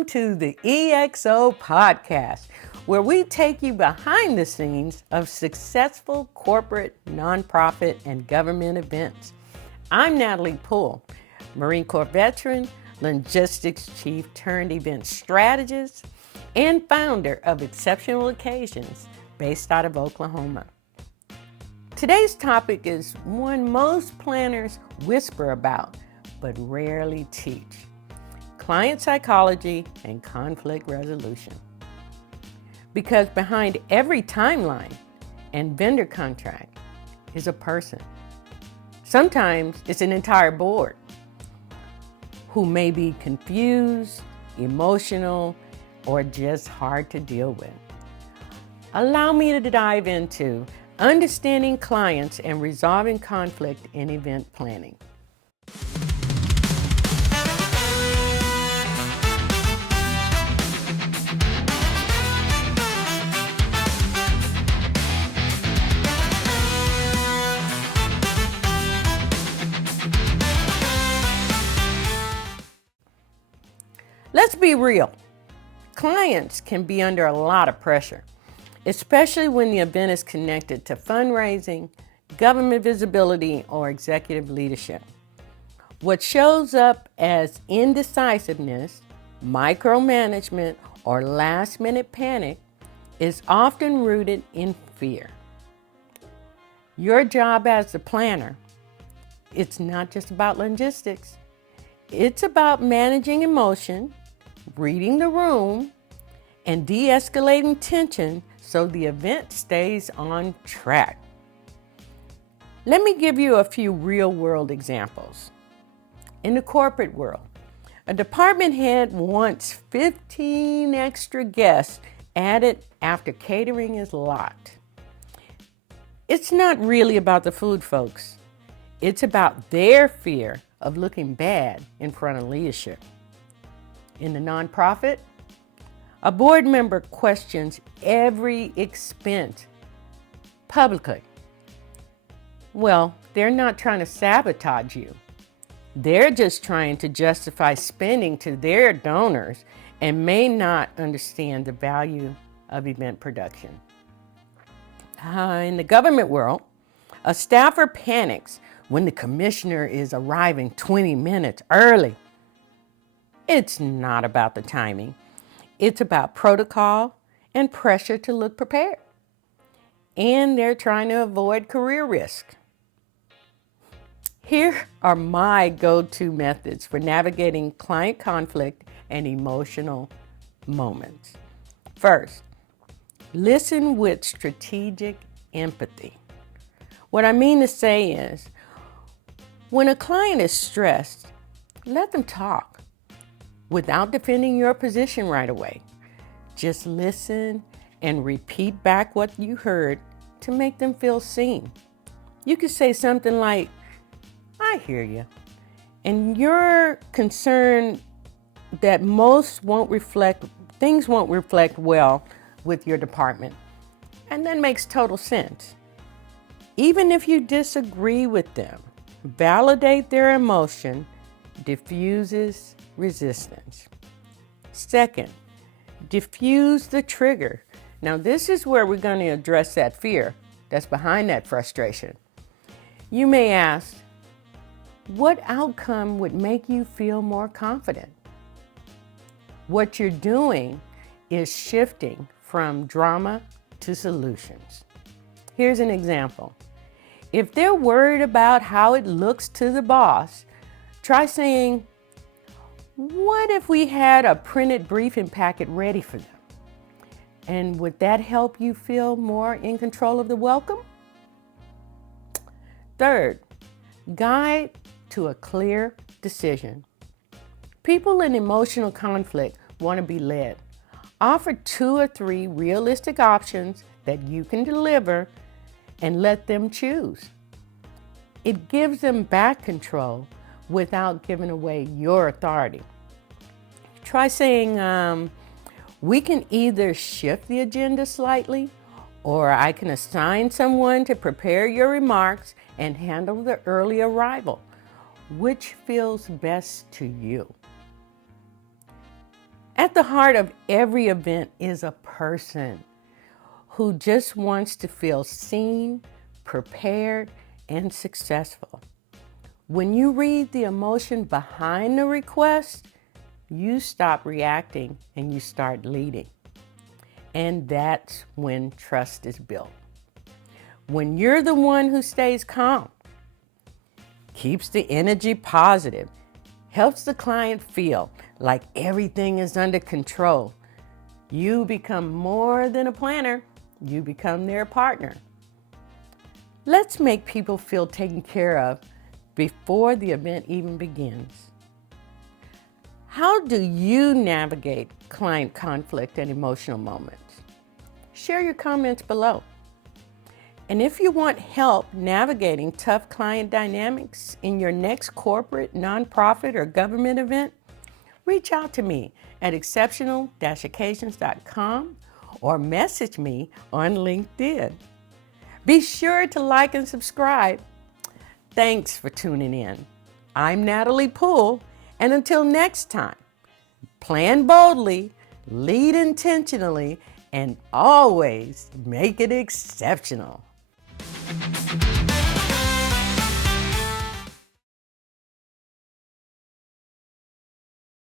Welcome to the EXO Podcast, where we take you behind the scenes of successful corporate, nonprofit, and government events. I'm Natalie Poole, Marine Corps veteran, logistics chief turned event strategist, and founder of Exceptional Occasions based out of Oklahoma. Today's topic is one most planners whisper about, but rarely teach: client psychology and conflict resolution. Because behind every timeline and vendor contract is a person. Sometimes it's an entire board who may be confused, emotional, or just hard to deal with. Allow me to dive into understanding clients and resolving conflict in event planning. Let's be real. Clients can be under a lot of pressure, especially when the event is connected to fundraising, government visibility, or executive leadership. What shows up as indecisiveness, micromanagement, or last-minute panic is often rooted in fear. Your job as the planner, it's not just about logistics. It's about managing emotion, reading the room, and de-escalating tension so the event stays on track. Let me give you a few real-world examples. In the corporate world, a department head wants 15 extra guests added after catering is locked. It's not really about the food, folks. It's about their fear of looking bad in front of leadership. In the nonprofit, a board member questions every expense publicly. Well, they're not trying to sabotage you. They're just trying to justify spending to their donors and may not understand the value of event production. In the government world, a staffer panics when the commissioner is arriving 20 minutes early. It's not about the timing. It's about protocol and pressure to look prepared. And they're trying to avoid career risk. Here are my go-to methods for navigating client conflict and emotional moments. First, listen with strategic empathy. What I mean to say is, when a client is stressed, let them talk without defending your position right away. Just listen and repeat back what you heard to make them feel seen. You could say something like, "I hear you, and you're concerned that things won't reflect well with your department." And that makes total sense. Even if you disagree with them, validate their emotion diffuses resistance. Second, diffuse the trigger. Now, this is where we're going to address that fear that's behind that frustration. You may ask, what outcome would make you feel more confident? What you're doing is shifting from drama to solutions. Here's an example. If they're worried about how it looks to the boss, try saying, "What if we had a printed briefing packet ready for them? And would that help you feel more in control of the welcome?" Third, guide to a clear decision. People in emotional conflict want to be led. Offer 2 or 3 realistic options that you can deliver and let them choose. It gives them back control without giving away your authority. Try saying, "We can either shift the agenda slightly, or I can assign someone to prepare your remarks and handle the early arrival. Which feels best to you?" At the heart of every event is a person who just wants to feel seen, prepared, and successful. When you read the emotion behind the request, you stop reacting and you start leading. And that's when trust is built. When you're the one who stays calm, keeps the energy positive, helps the client feel like everything is under control, you become more than a planner, you become their partner. Let's make people feel taken care of before the event even begins. How do you navigate client conflict and emotional moments? Share your comments below. And if you want help navigating tough client dynamics in your next corporate, nonprofit, or government event, reach out to me at exceptional-occasions.com or message me on LinkedIn. Be sure to like and subscribe. Thanks for tuning in. I'm Natalie Poole, and until next time, plan boldly, lead intentionally, and always make it exceptional.